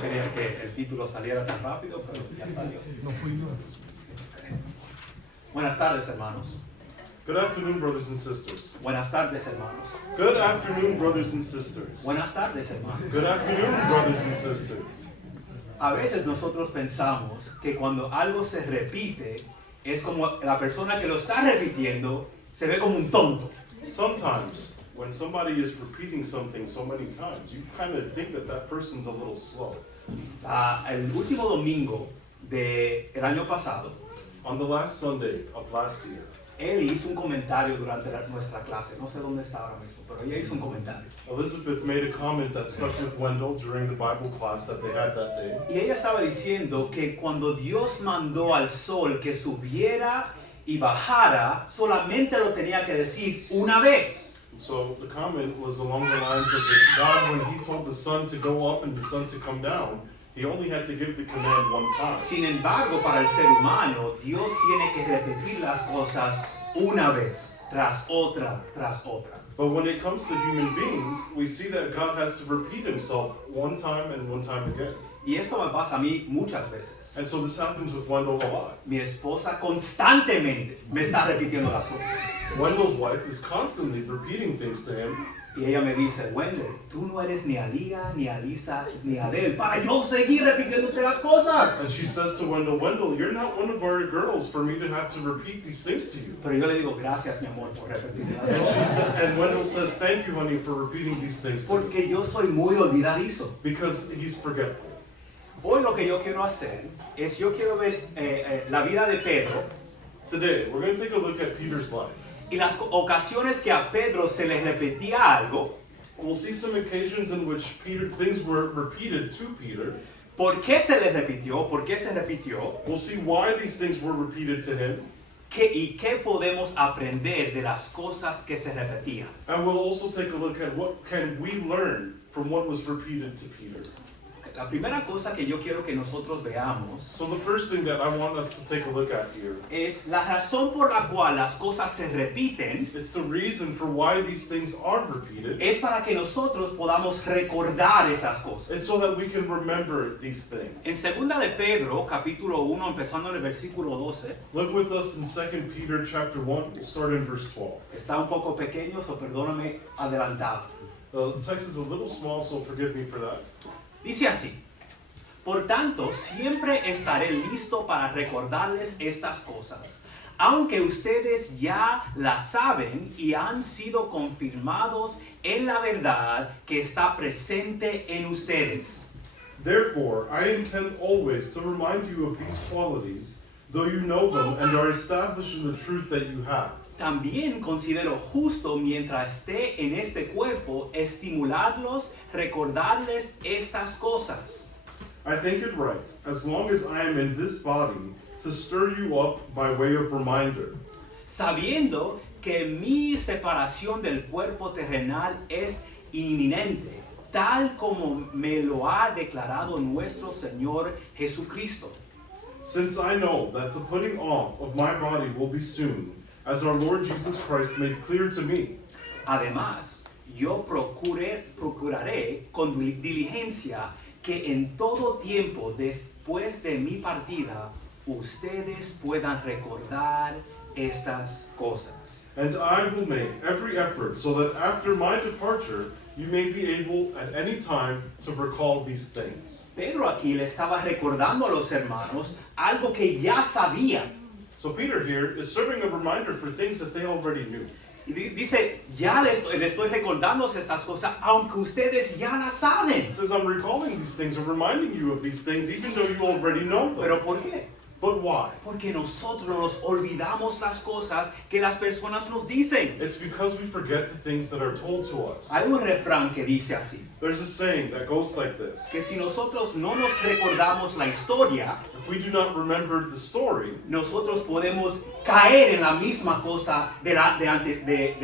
No quería que el título saliera tan rápido, pero ya salió. No fui yo. Buenas tardes, hermanos. Good afternoon, brothers and sisters. Buenas tardes, hermanos. Good afternoon, brothers and sisters. Buenas tardes, hermanos. Good afternoon, brothers and sisters. A veces nosotros pensamos que cuando algo se repite, es como la persona que lo está repitiendo se ve como un tonto. Sometimes, when somebody is repeating something so many times, you kind of think that that person's a little slow. El último domingo del año pasado, On the last Sunday of last year, él hizo un comentario durante nuestra clase. No sé dónde está ahora mismo, pero ella hizo un comentario. Elizabeth made a comment that stuck with Wendell during the Bible class that they had that day. Y ella estaba diciendo que cuando Dios mandó al sol que subiera y bajara, solamente lo tenía que decir una vez. And so the comment was along the lines of that God, when He told the sun to go up and the sun to come down, He only had to give the command one time. Sin embargo, para el ser humano, Dios tiene que repetir las cosas una vez, tras otra, tras otra. But when it comes to human beings, we see that God has to repeat Himself one time and one time again. Y esto me pasa a mí muchas veces. And so this happens with Wendell a lot. Mi esposa constantemente me está repitiendo las cosas. Wendell's wife is constantly repeating things to him. Y ella me dice, Wendell, tú no eres ni Alía, ni Alisa, ni Adel, para yo seguir repitiéndote las cosas. And she says to Wendell, Wendell, you're not one of our girls for me to have to repeat these things to you. Pero yo le digo, gracias, mi amor, por repetirme las And cosas. and Wendell says, thank you, honey, for repeating these things to me. Porque yo soy muy olvidadizo. Because he's forgetful. Hoy lo que yo quiero hacer es, yo quiero ver la vida de Pedro Today, we're going to take a look at Peter's life. y las ocasiones que a Pedro se le repetía algo. We'll see some occasions in which things were repeated to Peter. ¿Por qué se le repitió? ¿Por qué se repitió? We'll see why these things were repeated to him. ¿Y qué podemos aprender de las cosas que se repetían? And we'll also take a look at what can we learn from what was repeated to Peter. La primera cosa que yo quiero que nosotros veamos So the first thing that I want us to take a look at here, es la razón por la cual las cosas se repiten it's the reason for why these things are repeated. es para que nosotros podamos recordar esas cosas. It's so that we can remember these things. En segunda de Pedro, capítulo 1, empezando en el versículo 12, Look with us in 2 Peter chapter 1. We'll start in verse 12. está un poco pequeño, so perdóname adelantado. The text is a little small, so forgive me for that. Dice así: por tanto, siempre estaré listo para recordarles estas cosas, aunque ustedes ya las saben y han sido confirmados en la verdad que está presente en ustedes. Therefore, I intend always to remind you of these qualities, though you know them and are established in the truth that you have. También considero justo, mientras esté en este cuerpo, estimularlos, recordarles estas cosas. I think it right, as long as I am in this body, to stir you up by way of reminder, Sabiendo que mi separación del cuerpo terrenal es inminente, tal como me lo ha declarado nuestro Señor Jesucristo. since I know that the putting off of my body will be soon, as our Lord Jesus Christ made clear to me. Además, yo procuraré con diligencia que en todo tiempo después de mi partida ustedes puedan recordar estas cosas. And I will make every effort so that after my departure, you may be able at any time to recall these things. Pedro aquí le estaba recordando a los hermanos algo que ya sabían. So Peter here is serving a reminder for things that they already knew. Y dice, ya le estoy recordando estas cosas, aunque ustedes ya las saben. He says, I'm recalling these things or reminding you of these things even though you already know them. ¿Pero por qué? But why? Porque nosotros nos olvidamos las cosas que las personas nos dicen. It's because we forget the things that are told to us. Hay un refrán que dice así, There's a saying that goes like this. que si nosotros no nos recordamos la historia, If we do not remember the story, nosotros podemos caer en la misma cosa de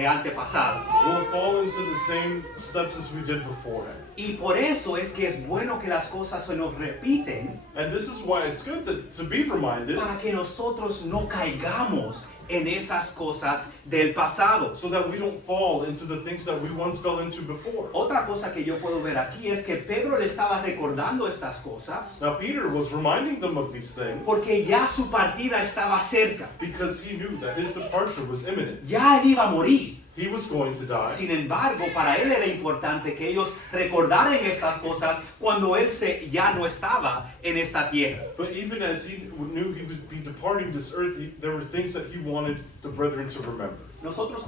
antepasado. we'll fall into the same steps as we did beforehand. Y por eso es que es bueno que las cosas se nos repiten, And this is why it's good to be reminded, para que nosotros no caigamos en esas cosas del pasado. so that we don't fall into the things that we once fell into before. Otra cosa que yo puedo ver aquí es que Pedro le estaba recordando estas cosas Now Peter was reminding them of these things porque ya su partida estaba cerca. because he knew that his departure was imminent. Ya él iba a morir. He was going to die. Sin embargo, para él era importante que ellos recordaran estas cosas cuando él ya no estaba en esta tierra. But even as he knew he would be departing this earth, there were things that he wanted the brethren to remember. Nosotros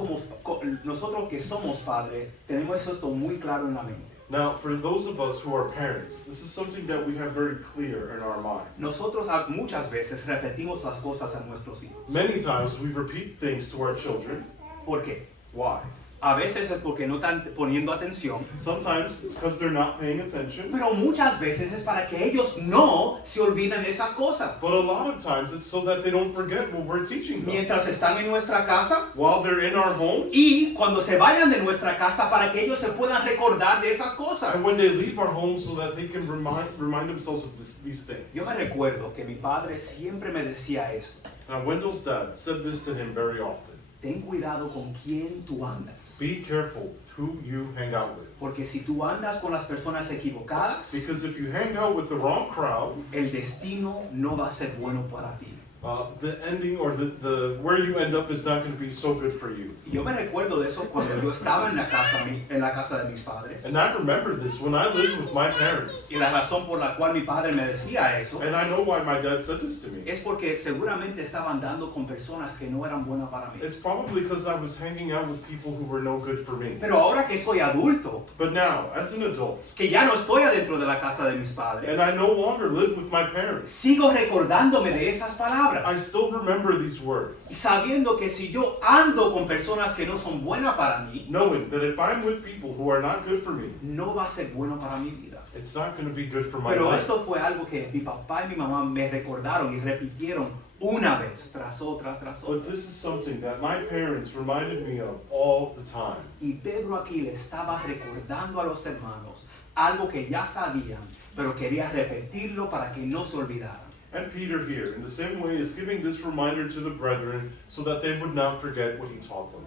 que somos padres tenemos esto muy claro en la mente. Now, for those of us who are parents, this is something that we have very clear in our minds. Nosotros muchas veces repetimos las cosas a nuestros hijos. Many times we repeat things to our children. ¿Por qué? Why? A veces es porque no están poniendo atención, Sometimes it's because they're not paying attention, pero muchas veces es para que ellos no se olviden de esas cosas. but a lot of times it's so that they don't forget what we're teaching them. Mientras están en nuestra casa While they're in our homes, y cuando se vayan de nuestra casa para que ellos se puedan recordar de esas cosas. and when they leave our homes so that they can remind themselves of these things. Yo me recuerdo que mi padre siempre me decía esto: Now, Wendell's dad said this to him very often. ten cuidado con quién tú andas, Be careful who you hang out with. porque si tú andas con las personas equivocadas, Because if you hang out with the wrong crowd, el destino no va a ser bueno para ti. the ending or the where you end up is not going to be so good for you. Y yo me recuerdo de eso cuando yo estaba en la casa de mis padres. And I remember this when I lived with my parents. Y la razón por la cual mi padre me decía eso And I know why my dad said this to me. es porque seguramente estaba andando con personas que no eran buenas para mí. It's probably because I was hanging out with people who were no good for me. Pero ahora que soy adulto, But now, as an adult, que ya no estoy adentro de la casa de mis padres, and I no longer live with my parents, sigo recordándome de esas palabras. I still remember these Y words, sabiendo que si yo ando con personas que no son buenas para mí, knowing that if I'm with people who are not good for me, no va a ser bueno para mi vida. it's not going to be good for my Pero life. esto fue algo que mi papá y mi mamá me recordaron y repitieron una vez tras otra, tras But otra. this is something that my parents reminded me of all the time. Y Pedro aquí le estaba recordando a los hermanos algo que ya sabían, pero quería repetirlo para que no se olvidaran. And Peter here, in the same way, is giving this reminder to the brethren so that they would not forget what he taught them.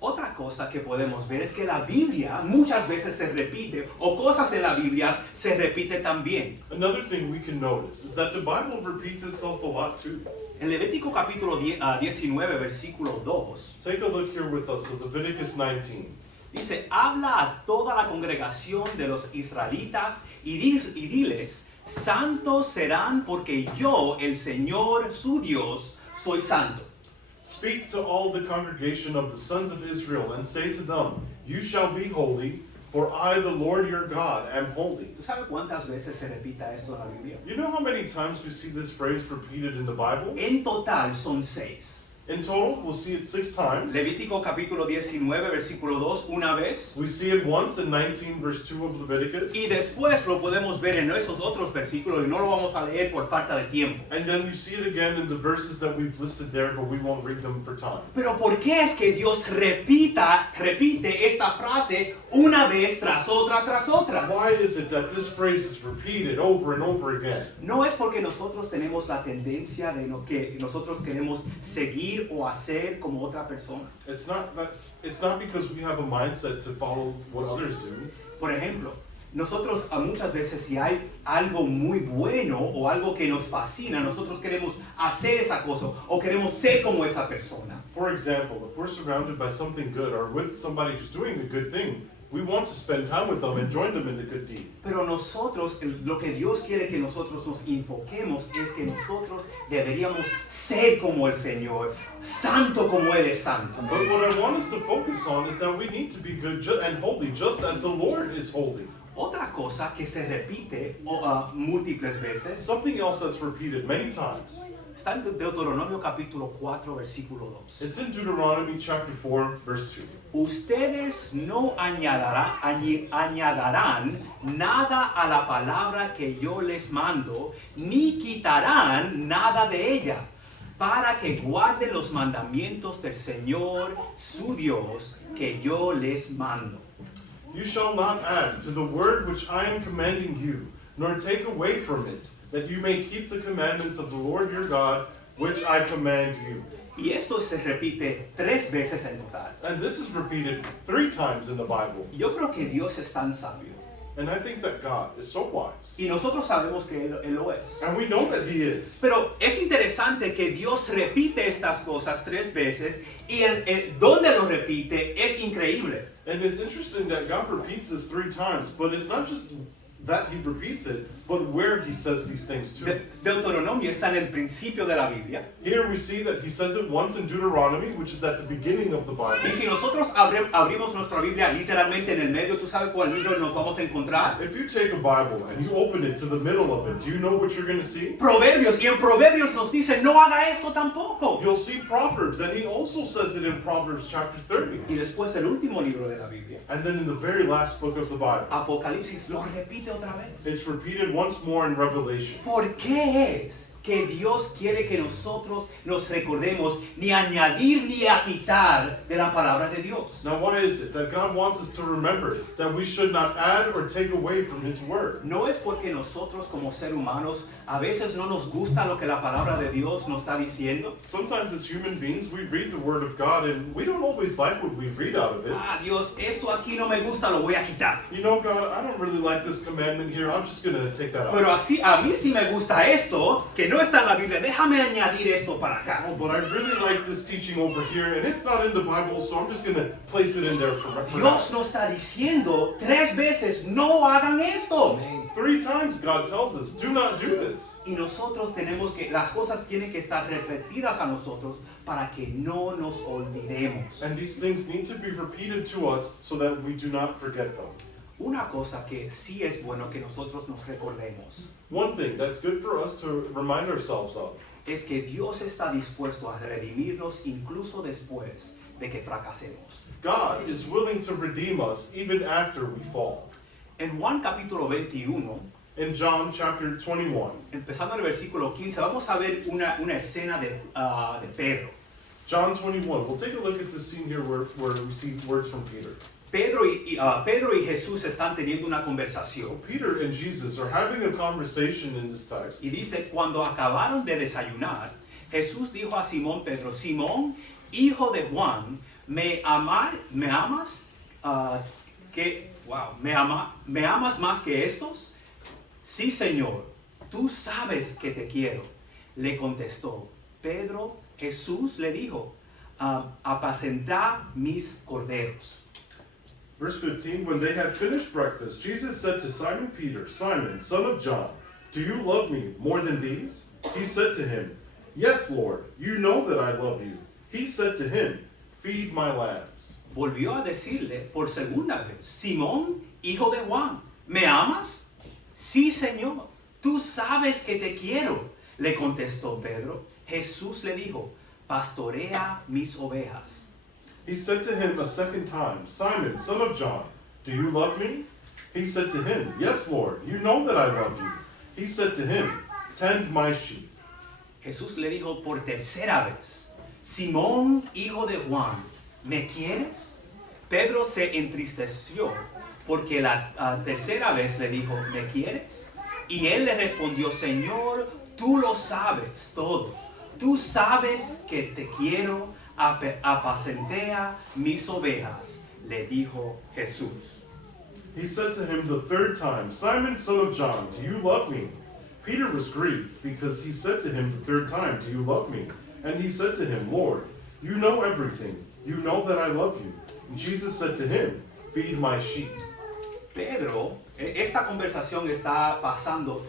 Otra cosa que podemos ver es que la Biblia muchas veces se repite, o cosas en la Biblia se repiten también. Another thing we can notice is that the Bible repeats itself a lot too. En Levítico capítulo 19, versículo 2, Take a look here with us at Leviticus 19. dice: habla a toda la congregación de los israelitas y diles: santos serán porque yo, el Señor su Dios, soy santo. Speak to all the congregation of the sons of Israel and say to them, you shall be holy, for I, the Lord your God, am holy. ¿Tú sabes cuántas veces se repita esto en la Biblia? You know how many times we see this phrase repeated in the Bible? En total son 6. In total, we'll see it 6 times. Levítico capítulo 19, versículo 2, una vez. We see it once in 19 verse 2 of Leviticus. Y después lo podemos ver en esos otros versículos y no lo vamos a leer por falta de tiempo. And then you see it again in the verses that we've listed there, but we won't read them for time. Pero ¿por qué es que Dios repite esta frase una vez tras otra tras otra? Why is it that this phrase is repeated over and over again? No es porque nosotros tenemos la tendencia de lo que nosotros queremos seguir o hacer como otra persona. It's not because we have a mindset to follow what others do. Por ejemplo, nosotros muchas veces si hay algo muy bueno o algo que nos fascina, nosotros queremos hacer esa cosa o queremos ser como esa persona. For example, if we're surrounded by something good or with somebody who's doing a good thing, we want to spend time with them and join them in the good deed. Pero nosotros, lo que Dios quiere que nosotros nos enfoquemos es que nosotros deberíamos ser como el Señor, santo como Él es santo. But what I want us to focus on is that we need to be good and holy just as the Lord is holy. Otra cosa que se repite múltiples veces Something else that's repeated many times. está en Deuteronomio capítulo 4, versículo 2. It's in Deuteronomy chapter 4, verse 2. Ustedes no añadirán nada a la palabra que yo les mando, ni quitarán nada de ella, para que guarden los mandamientos del Señor, su Dios, que yo les mando. You shall not add to the word which I am commanding you, nor take away from it, that you may keep the commandments of the Lord your God, which I command you. Y esto se repite 3 veces en total. And this is repeated 3 times in the Bible. Yo creo que Dios es tan sabio. And I think that God is so wise. Y nosotros sabemos que Él lo es. And we know that He is. Pero es interesante que Dios repite estas cosas 3 veces y donde lo repite es increíble. And it's interesting that God repeats this 3 times, but it's not just that He repeats it, but where He says these things too. Deuteronomio está en el principio de la Biblia. Here we see that He says it once in Deuteronomy, which is at the beginning of the Bible. Y si nosotros abrimos nuestra Biblia literalmente en el medio, ¿tú sabes cuál libro nos vamos a encontrar? If you take a Bible and you open it to the middle of it, do you know what you're going to see? Proverbios, y en Proverbios nos dice, no haga esto tampoco. You'll see Proverbs, and He also says it in Proverbs chapter 30. Y después el último libro de la Biblia, And then in the very last book of the Bible, Apocalipsis, lo repite otra vez. it's repeated once more in Revelation. ¿Por qué es que Dios quiere que nosotros nos recordemos ni añadir ni a quitar de la palabra de Dios? Now, why is it that God wants us to remember that we should not add or take away from His Word? No es porque nosotros como seres humanos a veces no nos gusta lo que la palabra de Dios nos está diciendo. Sometimes as human beings, we read the Word of God and we don't always like what we read out of it. Ah, Dios, esto aquí no me gusta, lo voy a quitar. You know, God, I don't really like this commandment here. I'm just going to take that out. Pero así, a mí sí me gusta esto, que no está en la Biblia. Déjame añadir esto para acá. Oh, but I really like this teaching over here, and it's not in the Bible, so I'm just going to place it in there for now. Dios nos está diciendo 3 veces, no hagan esto. 3 times God tells us, do not do this. Y nosotros tenemos que, las cosas tienen que estar repetidas a nosotros para que no nos olvidemos. And these things need to be repeated to us so that we do not forget them. Una cosa que sí es bueno que nosotros nos recordemos One thing that's good for us to remind ourselves of es que Dios está dispuesto a redimirnos incluso después de que fracasemos. God is willing to redeem us even after we fall. En Juan capítulo 21, In John chapter 21, empezando en el versículo 15, vamos a ver una escena de Pedro. John 21, we'll take a look at this scene here where we see words from Peter. Pedro y Jesús están teniendo una conversación. Peter and Jesus are having a conversation in this text. Y dice, cuando acabaron de desayunar, Jesús dijo a Simón Pedro, Simón, hijo de Juan, ¿me amas más que estos? Sí, Señor, tú sabes que te quiero. Le contestó. Pedro, Jesús le dijo, apacentá mis corderos. Verse 15, when they had finished breakfast, Jesus said to Simon Peter, Simon, son of John, do you love me more than these? He said to him, Yes, Lord, you know that I love you. He said to him, Feed my lambs. Volvió a decirle por segunda vez, Simón, hijo de Juan, ¿me amas? Sí, Señor, tú sabes que te quiero. Le contestó Pedro. Jesús le dijo, pastorea mis ovejas. He said to him a second time, Simon, son of John, do you love me? He said to him, Yes, Lord, you know that I love you. He said to him, Tend my sheep. Jesús le dijo por tercera vez, Simón, hijo de Juan, ¿me quieres? Pedro se entristeció porque la tercera vez le dijo, ¿me quieres? Y él le respondió, Señor, tú lo sabes todo. Tú sabes que te quiero, apacentea mis ovejas, le dijo Jesús. He said to him the third time, Simon, son of John, do you love me? Peter was grieved because he said to him the third time, do you love me? And he said to him, Lord, you know everything. You know that I love you. And Jesus said to him, Feed my sheep. Pedro, esta conversación está pasando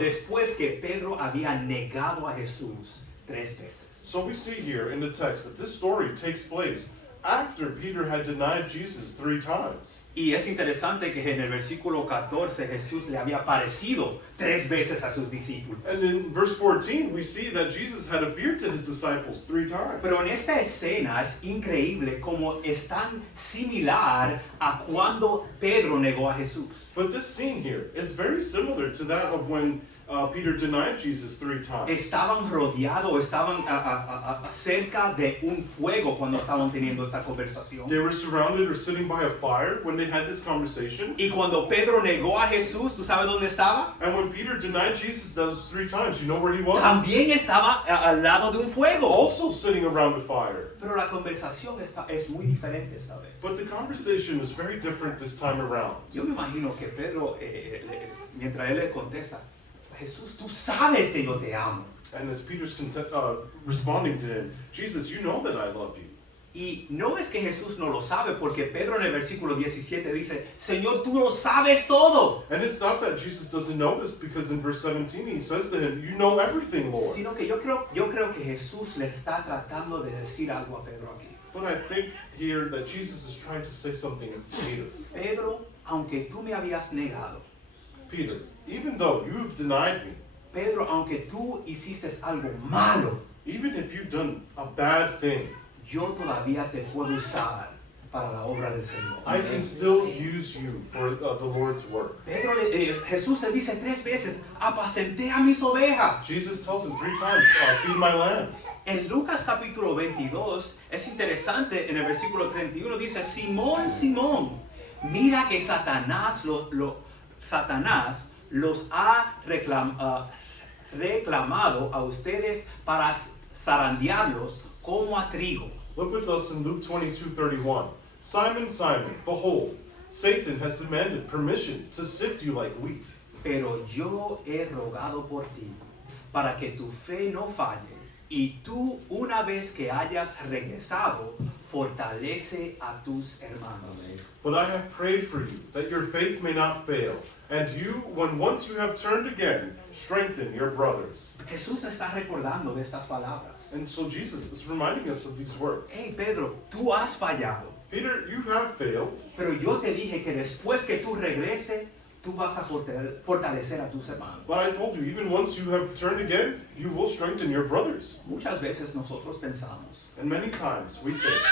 después que Pedro había negado a Jesús 3 veces. So we see here in the text that this story takes place after Peter had denied Jesus 3 times. Y es interesante que en el versículo 14 Jesús le había aparecido 3 veces a sus discípulos. And in verse 14, we see that Jesus had appeared to his disciples 3 times. Pero en esta escena es increíble como es tan similar a cuando Pedro negó a Jesús. But this scene here is very similar to that of when Peter denied Jesus 3 times. Estaban rodeados, estaban cerca de un fuego cuando estaban teniendo esta esta conversación. They were surrounded or sitting by a fire when they had this conversation. Y cuando Pedro negó a Jesús, ¿tú sabes dónde estaba? And when Peter denied Jesus those 3 times, you know where he was? También estaba al lado de un fuego. Also sitting around a fire. Pero la conversación es muy diferente esta vez. But the conversation was very different this time around. Yo me imagino que Pedro, mientras él le contesta, Jesús, tú sabes que yo te amo. And as Peter's responding to him, Jesus, you know that I love you. Y no es que Jesús no lo sabe, porque Pedro en el versículo 17 dice, Señor, tú lo sabes todo. And it's not that Jesus doesn't know this, because in verse 17 he says to him, you know everything, Lord. Sino que yo creo que Jesús le está tratando de decir algo a Pedro aquí. But I think here that Jesus is trying to say something to Peter. Pedro, aunque tú me habías negado. Peter, even though you have denied me, Pedro, aunque tú hiciste algo malo, even if you've done a bad thing, yo todavía te puedo usar para la obra del Señor. I can still use you for the Lord's work. Jesús le dice 3 veces, apacenté a mis ovejas. Jesus tells him 3 times, feed my lambs. En Lucas capítulo 22 es interesante, en el versículo 31 dice, Simón, Simón, mira que Satanás los ha reclamado a ustedes para zarandearlos como a trigo. Look with us in Luke 22:31. Simon, Simon, behold, Satan has demanded permission to sift you like wheat. Pero yo he rogado por ti, para que tu fe no falle, y tú, una vez que hayas regresado, fortalece a tus hermanos. But I have prayed for you, that your faith may not fail, and you, when once you have turned again, strengthen your brothers. Jesús está recordando de estas palabras. And so Jesus is reminding us of these words. Hey Pedro, tú has fallado, Peter, you have failed, pero yo te dije que después que tú regreses, tú vas a fortalecer a tus hermanos. but I told you, even once you have turned again, you will strengthen your brothers. Muchas veces nosotros pensamos And many times we think,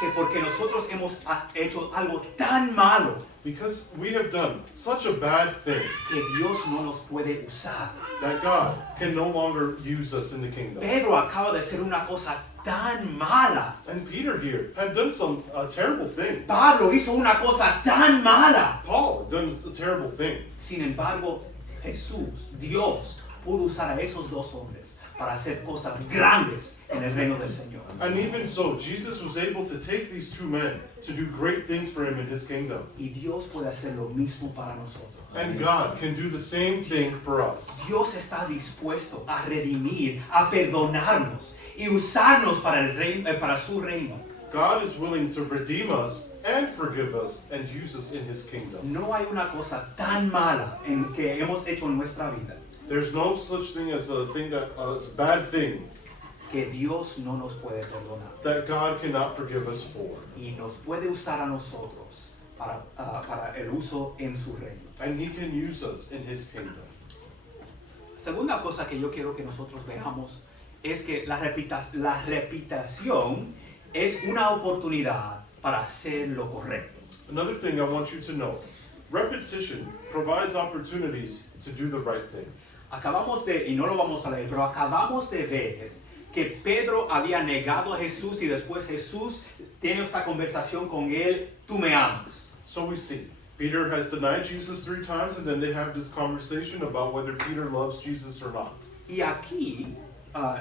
que porque nosotros hemos hecho algo tan malo because we have done such a bad thing, que Dios no nos puede usar. that God can no longer use us in the kingdom. Pedro acaba de hacer una cosa tan mala. And Peter here had done some terrible thing. Pablo hizo una cosa tan mala. Paul had done a terrible thing. Sin embargo, Jesús, Dios, pudo usar a esos 2 hombres para hacer cosas grandes en el reino del Señor. And even so, Jesus was able to take these 2 men to do great things for him in his kingdom. Y Dios puede hacer lo mismo para nosotros. And God can do the same thing for us. Dios está dispuesto a redimir, a perdonarnos y usarnos para su reino. God is willing to redeem us and forgive us and use us in his kingdom. No hay una cosa tan mala en que hemos hecho en nuestra vida There's no such thing as a thing that is a bad thing que Dios no nos puede perdonar that God cannot forgive us for. y nos puede usar a nosotros para el uso en su reino. And he can use us in his kingdom. Segunda cosa que yo quiero que nosotros veamos es que la repetición es una oportunidad para hacer lo correcto. Another thing I want you to know, repetition provides opportunities to do the right thing. Acabamos de, y no lo vamos a leer, pero acabamos de ver que Pedro había negado a Jesús y después Jesús tiene esta conversación con él, tú me amas. So we see, Peter has denied Jesus 3 times, and then they have this conversation about whether Peter loves Jesus or not. Y aquí,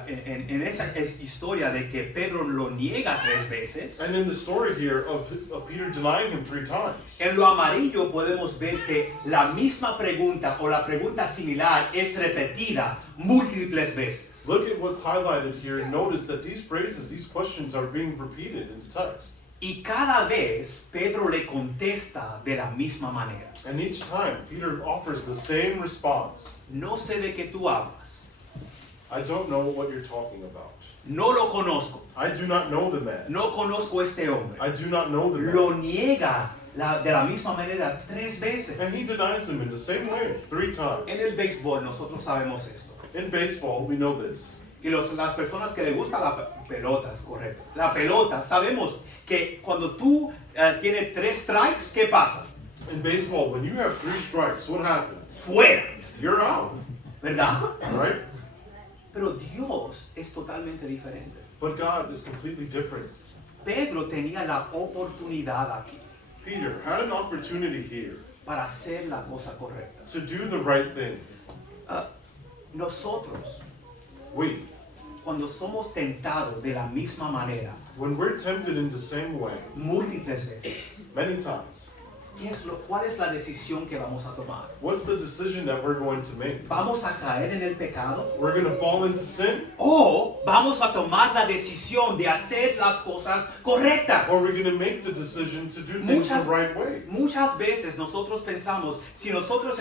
en esa historia de que Pedro lo niega 3 veces, And in the story here of Peter denying him 3 times, en lo amarillo podemos ver que la misma pregunta o la pregunta similar es repetida múltiples veces. look at what's highlighted here and notice that these phrases, these questions are being repeated in the text. Y cada vez Pedro le contesta de la misma manera. And each time, Peter offers the same response. No sé de qué tú hablas. I don't know what you're talking about. No lo conozco. I do not know the man. No conozco este hombre. I do not know the man. Lo niega de la misma manera 3 veces. And he denies him in the same way 3 En el times. béisbol nosotros sabemos esto. In baseball, we know this. Y las personas que le gusta la pelota, es correcto. La pelota, sabemos que cuando tú tienes 3 strikes, ¿qué pasa? In baseball, when you have 3 strikes, what happens? Fuera, You're out, ¿verdad? right? Pero Dios es totalmente diferente. But God is completely different. Pedro tenía la oportunidad aquí Peter had an opportunity here para hacer la cosa correcta. to do the right thing. Nosotros, We, cuando somos tentados de la misma manera, when we're tempted in the same way, múltiples veces, many times, ¿cuál es la decisión que vamos a tomar? what's the decision that we're going to make? ¿Vamos a caer en el pecado? We're going to fall into sin, ¿O vamos a tomar la decisión de hacer las cosas correctas? or we're going to make the decision to do things the Muchas- right way? Muchas veces nosotros pensamos, si nosotros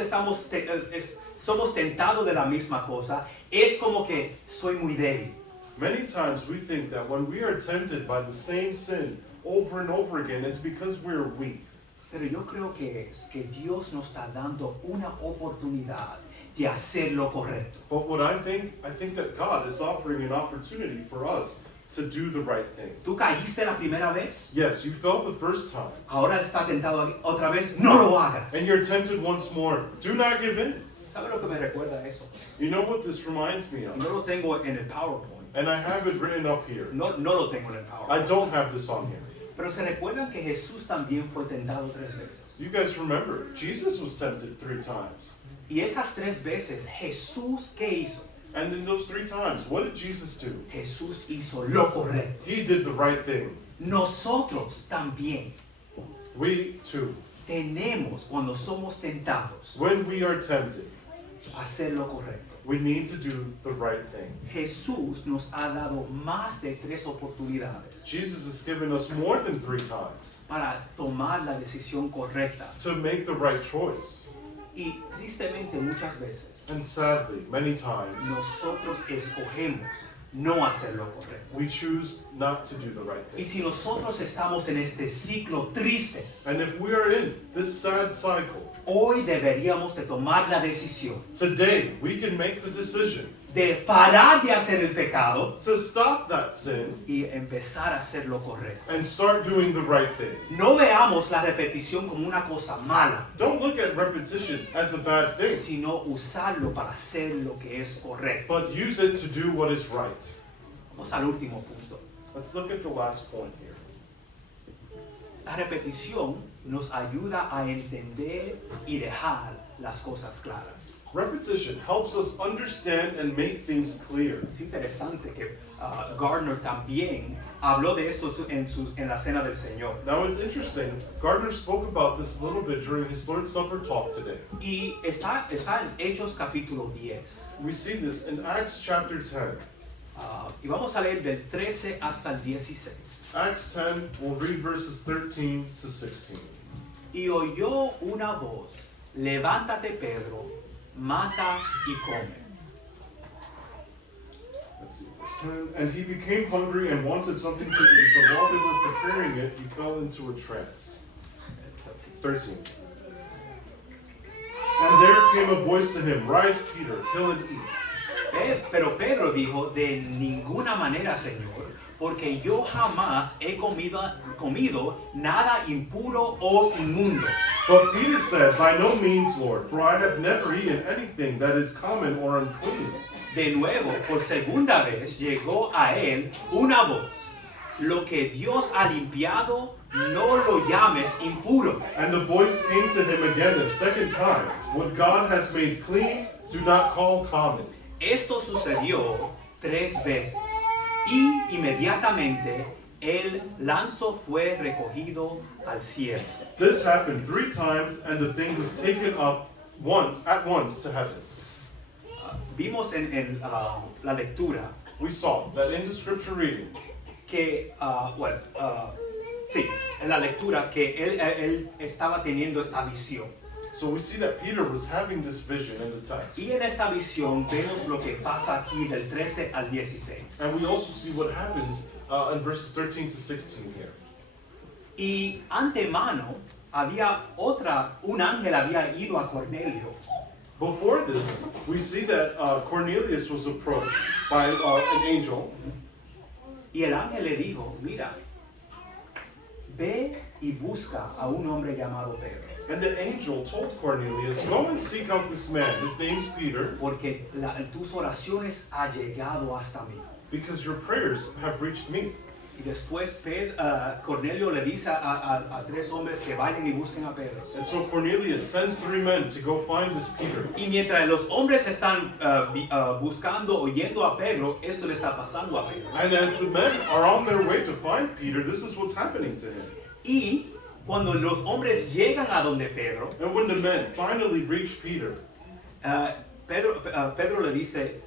somos tentados de la misma cosa, es como que soy muy débil. Many times we think that when we are tempted by the same sin over and over again, it's because we're weak. Pero yo creo que es que Dios nos está dando una oportunidad de hacer lo correcto. But what I think that God is offering an opportunity for us to do the right thing. ¿Tú caíste la primera vez? Yes, you fell the first time, Ahora está tentado otra vez. No lo hagas. and you're tempted once more. Do not give in. ¿Sabe lo que me recuerda eso? You know what this reminds me No of? lo tengo en el PowerPoint. And I have it written up here. No lo tengo en el I PowerPoint. don't have this on here. Pero se recuerdan que Jesús también fue tentado 3 veces. You guys remember, Jesus was tempted 3 times. Y esas 3 veces, Jesús, ¿qué hizo? And in those 3 times, what did Jesus do? Jesús hizo lo correcto. He did the right thing. Nosotros también We too. tenemos, cuando somos tentados, When we are tempted, hacer lo correcto. we need to do the right thing. Jesús nos ha dado más de 3 oportunidades Jesus has given us more than 3 times para tomar la decisión correcta. to make the right choice. Y tristemente muchas veces And sadly, many times, nosotros escogemos no hacer lo correcto. we choose not to do the right Y thing. si nosotros estamos en este ciclo triste, And if we are in this sad cycle, hoy deberíamos de tomar la decisión today we can make the decision de parar de hacer el pecado to stop that sin y empezar a hacer lo correcto. and start doing the right thing. No veamos la repetición como una cosa mala, Don't look at repetition as a bad thing, sino usarlo para hacer lo que es correcto. but use it to do what is right. Vamos al último punto. Let's look at the last point here. La repetición nos ayuda a entender y dejar las cosas claras. Repetition helps us understand and make things clear. Es interesante que Gardner también habló de esto en la cena del Señor. Now it's interesting, Gardner spoke about this a little bit during his Lord's Supper talk today. Y está en Hechos capítulo 10. We see this in Acts chapter 10. Y vamos a leer del 13 hasta el 16. Acts 10, we'll read verses 13 to 16. Y oyó una voz, levántate Pedro, mata y come. Let's see, verse 10. And he became hungry and wanted something to eat, but while they were preparing it, he fell into a trance. 13. And there came a voice to him, Rise, Peter, kill and eat. Pero Pedro dijo, de ninguna manera, Señor, porque yo jamás he comido nada impuro o inmundo. But Peter said, By no means, Lord, for I have never eaten anything that is common or unclean. De nuevo, por segunda vez, llegó a él una voz. Lo que Dios ha limpiado, no lo llames impuro. And the voice came to him again a second time, What God has made clean, do not call common. Esto sucedió 3 veces. Y inmediatamente el lanzo fue recogido al cielo. This happened 3 times, and the thing was taken up at once to heaven. Vimos en la lectura We saw that in the scripture reading, que, en la lectura que él estaba teniendo esta visión. so we see that Peter was having this vision in the text. Y en esta visión vemos lo que pasa aquí del 13 al 16. And we also see what happens in verses 13 to 16 here. Y antemano un ángel había ido a Cornelio. Before this, we see that Cornelius was approached by an angel, Y el ángel le dijo, mira, ve y busca a un hombre llamado Pedro, and the angel told Cornelius, Go and seek out this man, his name's Peter, porque tus oraciones han llegado hasta mí. because your prayers have reached me. Y después Cornelio le dice a tres hombres que vayan y busquen a Pedro. And so Cornelius sends 3 men to go find this Peter. Y mientras los hombres están buscando o yendo a Pedro, esto le está pasando a Pedro. And as the men are on their way to find Peter, this is what's happening to him. Y cuando los hombres llegan a donde Pedro, And when the men finally reach Peter, Pedro le dice,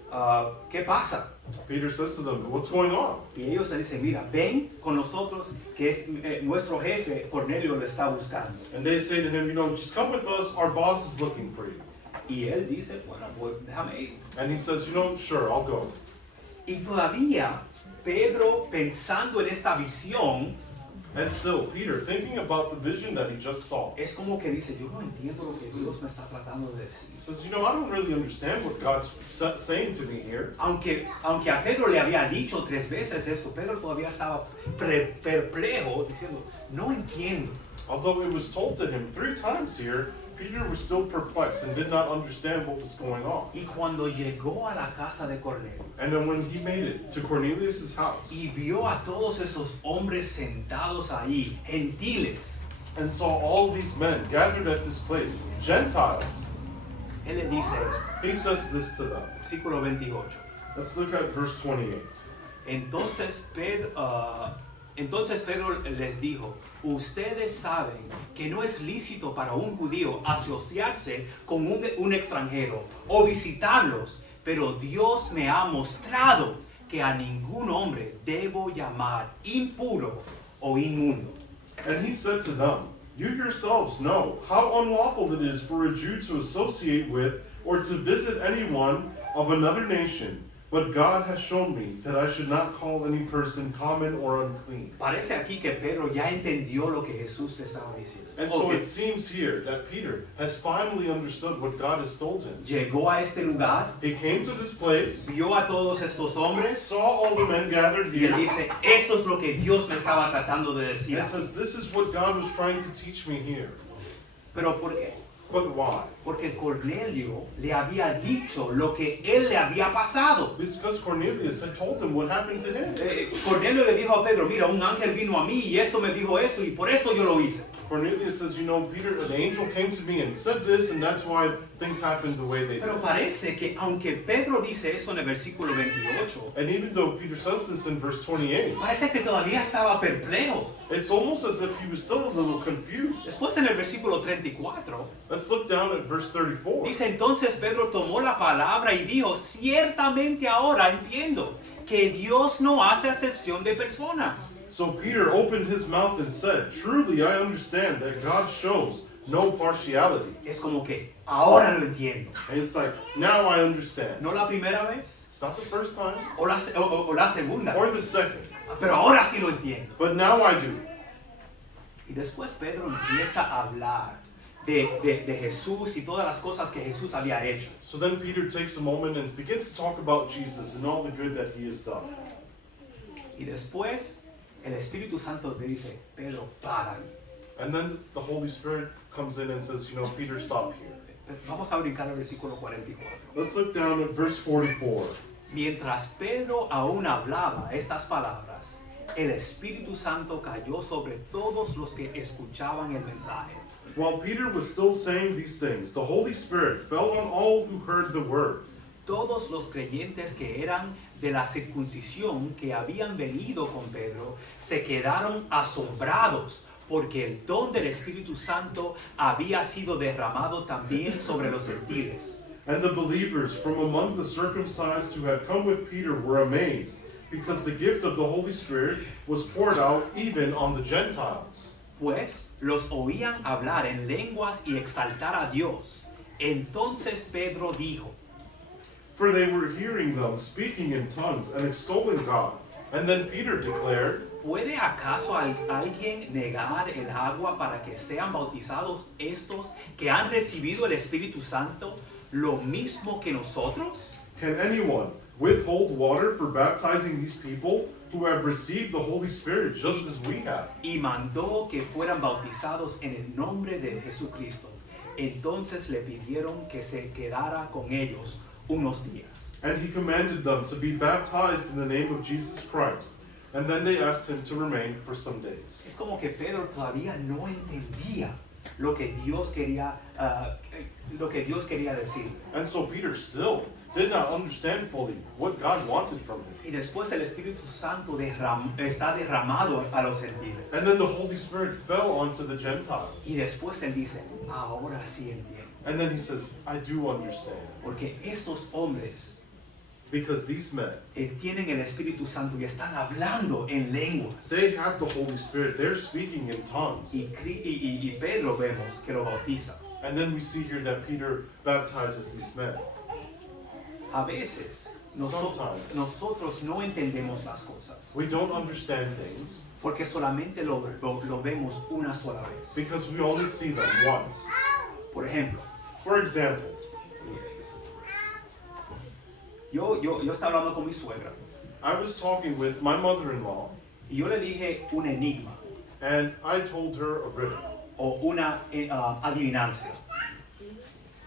¿qué pasa? Peter says to them, what's going on? Y ellos le dicen, mira, ven con nosotros, que es nuestro jefe, Cornelio, le está buscando. And they say to him, just come with us, our boss is looking for you. Y él dice, bueno, pues déjame ir. And he says, sure, I'll go. Y todavía Pedro, pensando en esta visión, And still, Peter, thinking about the vision that he just saw, es como que dice, yo no entiendo lo que Dios me está tratando de decir. says, I don't really understand what God's saying to me here. Aunque a Pedro le había dicho 3 veces esto, Pedro todavía estaba perplejo, diciendo, no entiendo. Although it was told to him 3 times here, Peter was still perplexed and did not understand what was going on. Y cuando llegó a la casa de Cornelio, And then when he made it to Cornelius' house y vio a todos esos hombres sentados ahí, gentiles, and saw all these men gathered at this place, Gentiles, él le dice esto, he says this to them. versículo 28. Let's look at verse 28. Entonces Pedro les dijo, ustedes saben que no es lícito para un judío asociarse con un extranjero o visitarlos, pero Dios me ha mostrado que a ningún hombre debo llamar impuro o inmundo. And he said to them, you yourselves know how unlawful it is for a Jew to associate with or to visit anyone of another nation. But God has shown me that I should not call any person common or unclean. Parece aquí que Pedro ya entendió lo que Jesús le estaba diciendo. And so Okay. it seems here that Peter has finally understood what God has told him. Llegó a este lugar, He came to this place, vio a todos estos hombres saw all the men gathered y él here, dice, eso es lo que Dios me estaba tratando de decir. and says, this is what God was trying to teach me here. Pero ¿por qué? But why? Porque Cornelio le había dicho lo que él le había pasado. It's because Cornelius had told him what happened to him. Cornelio le dijo a Pedro, mira, un ángel vino a mí y esto me dijo esto y por esto yo lo hice. Cornelius says, Peter, an angel came to me and said this, and that's why things happened the way they did. Pero parece que aunque Pedro dice eso en el versículo 28, And even though Peter says this in verse 28, parece que todavía estaba perplejo. it's almost as if he was still a little confused. Después en el versículo 34, Let's look down at verse 34. dice entonces Pedro tomó la palabra y dijo, ciertamente ahora entiendo que Dios no hace acepción de personas. So Peter opened his mouth and said, truly I understand that God shows no partiality. Es como que ahora lo entiendo. And it's like, now I understand. No la primera vez It's not the first time o la segunda, or the second, pero ahora sí lo entiendo. but now I do. Y después Pedro empieza a hablar de Jesús y todas las cosas que Jesús había hecho. So then Peter takes a moment and begins to talk about Jesus and all the good that he has done. Y después el Espíritu Santo te dice, Pedro, para. And then the Holy Spirit comes in and says, Peter, stop here. Vamos a brincar al versículo 44. Let's look down at verse 44. Mientras Pedro aún hablaba estas palabras, el Espíritu Santo cayó sobre todos los que escuchaban el mensaje. While Peter was still saying these things, the Holy Spirit fell on all who heard the word. Todos los creyentes que eran de la circuncisión que habían venido con Pedro se quedaron asombrados porque el don del Espíritu Santo había sido derramado también sobre los gentiles. And the believers from among the circumcised who had come with Peter were amazed, because the gift of the Holy Spirit was poured out even on the Gentiles. Pues los oían hablar en lenguas y exaltar a Dios. Entonces Pedro dijo, For they were hearing them speaking in tongues and extolling God. And then Peter declared, ¿puede acaso alguien negar el agua para que sean bautizados estos que han recibido el Espíritu Santo lo mismo que nosotros? Can anyone withhold water for baptizing these people who have received the Holy Spirit just as we have? Y mandó que fueran bautizados en el nombre de Jesucristo. Entonces le pidieron que se quedara con ellos unos días. And he commanded them to be baptized in the name of Jesus Christ. And then they asked him to remain for some days. Es como que Pedro todavía no entendía lo que Dios quería, decir. And so Peter still did not understand fully what God wanted from him. Y después el Espíritu Santo está derramado a los gentiles. And then the Holy Spirit fell onto the Gentiles. Y después él dice, ahora sí entiendo. And then he says, I do understand. Porque estos hombres Because these men, tienen el Espíritu Santo y están hablando en lenguas. they have the Holy Spirit. They're speaking in tongues. Y Pedro vemos que lo bautiza. And then we see here that Peter baptizes these men. A veces Sometimes. nosotros no entendemos las cosas We don't understand things porque solamente lo vemos una sola vez. because we only see them once. Por ejemplo, For example, yo estaba hablando con mi suegra I was talking with my mother-in-law y yo le dije un enigma and I told her a riddle. o una adivinancia.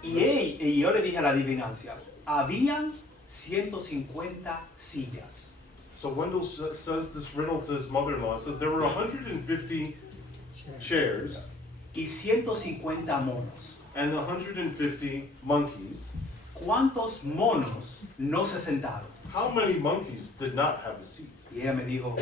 Y yo le dije a la adivinancia, habían 150 sillas. So Wendell says this riddle to his mother-in-law. It says there were 150 chairs Y 150 monos. and 150 monkeys. ¿Cuántos monos no se sentaron? How many monkeys did not have a seat? Y ella me dijo,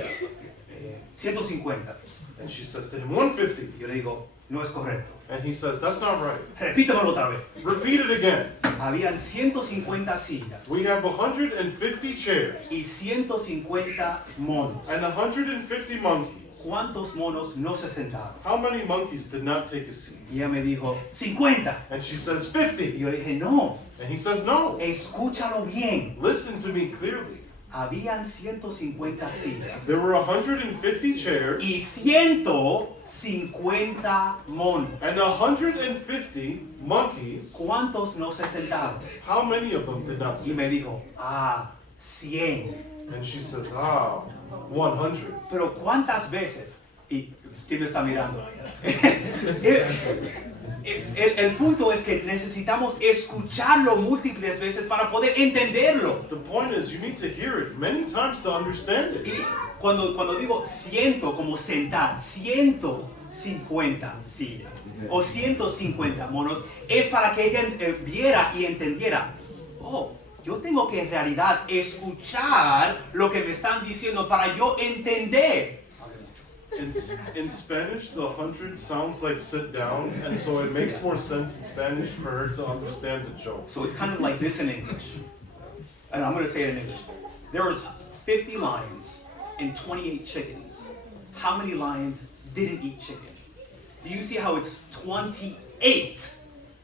150. And she says to him, 150. Y yo le digo, no es correcto. And he says, that's not right. Repítemelo otra vez. Repeat it again. Habían 150 sillas We have 150 chairs y 150 monos. and 150 monkeys. ¿Cuántos monos no se sentaron? How many monkeys did not take a seat? Y ella me dijo, 50. And she says, Y 50. yo le dije, no, And he says, no. escúchalo bien. Listen to me clearly. Habían 150 sillas There were 150 chairs y 150 monos. and 150 monkeys. ¿Cuántos no se sentaron? How many of them did not Y sit? me dijo, 100. And she says, 100. Pero ¿cuántas veces? Y sí me está mirando. El punto es que necesitamos escucharlo múltiples veces para poder entenderlo. The point is, you need to hear it many times to understand Y it. cuando digo ciento, como sentar, 150 sillas o 150 monos, es para que ella viera y entendiera, oh, yo tengo que en realidad escuchar lo que me están diciendo para yo entender. In Spanish, the 100 sounds like sit down, and so it makes more sense in Spanish for her to understand the joke. So it's kind of like this in English. And I'm going to say it in English. There was 50 lions and 28 chickens. How many lions didn't eat chicken? Do you see how it's 28?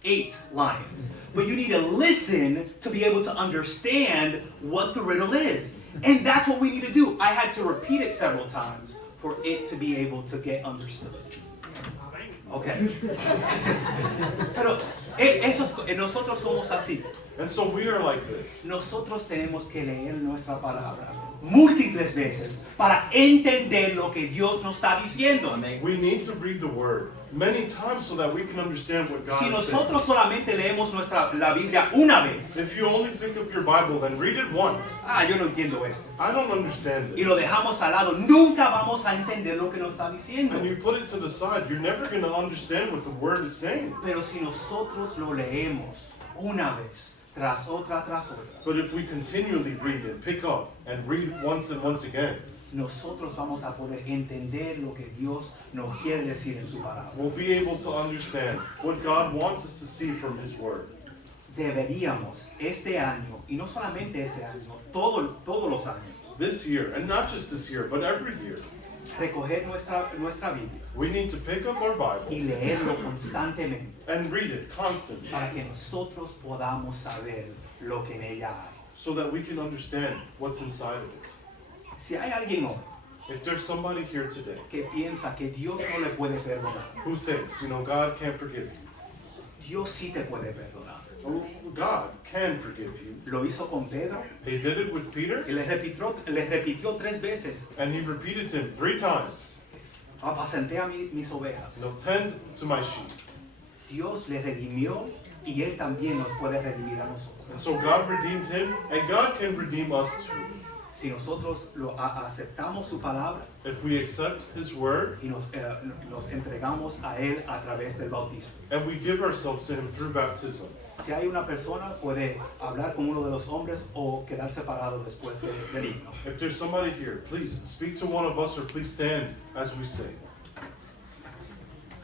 8 lions. But you need to listen to be able to understand what the riddle is. And that's what we need to do. I had to repeat it several times for it to be able to get understood. Okay. Pero nosotros somos así. And so we are like this. Nosotros tenemos que leer nuestra palabra múltiples veces para entender lo que Dios nos está diciendo. We need to read the Word many times so that we can understand what God Si is nosotros saying. solamente leemos la Biblia una vez, If you only pick up your Bible, then read it once. yo no entiendo esto, I don't understand y lo this. dejamos al lado, nunca vamos a entender lo que nos está diciendo. And you put it to the side, you're never going to understand what the Word is saying. Pero si nosotros lo leemos una vez, tras otra, But if we continually read and pick up and read once and once again, nosotros vamos a poder entender lo que Dios nos quiere decir en su palabra. we'll be able to understand what God wants us to see from His Word. Deberíamos este año, y no solamente este año, todos los años, This year, and not just this year, but every year, recoger nuestra Biblia we need to pick up our y Bible leerlo constantemente and read it constantly para que nosotros podamos saber lo que en ella hay. so that we can understand what's inside of it. Si hay alguien hoy If there's somebody here today que piensa que Dios no le puede perdonar, who thinks, God can't forgive you. Dios sí te puede perdonar. Oh, God can forgive you. Lo hizo con Pedro He did it with Peter, y le repitió 3 veces. and He repeated to him 3 times. Apacenté a mis ovejas. Tend to my sheep. Dios le redimió y Él también nos puede redimir a nosotros. And so God redeemed him, and God can redeem us too. Si nosotros aceptamos su palabra if we accept His word, y nos entregamos a Él a través del bautismo. and we give ourselves to Him through baptism. Si hay una persona, puede hablar con uno de los hombres o quedar separado después del himno. If there's somebody here, please speak to one of us or please stand as we sing.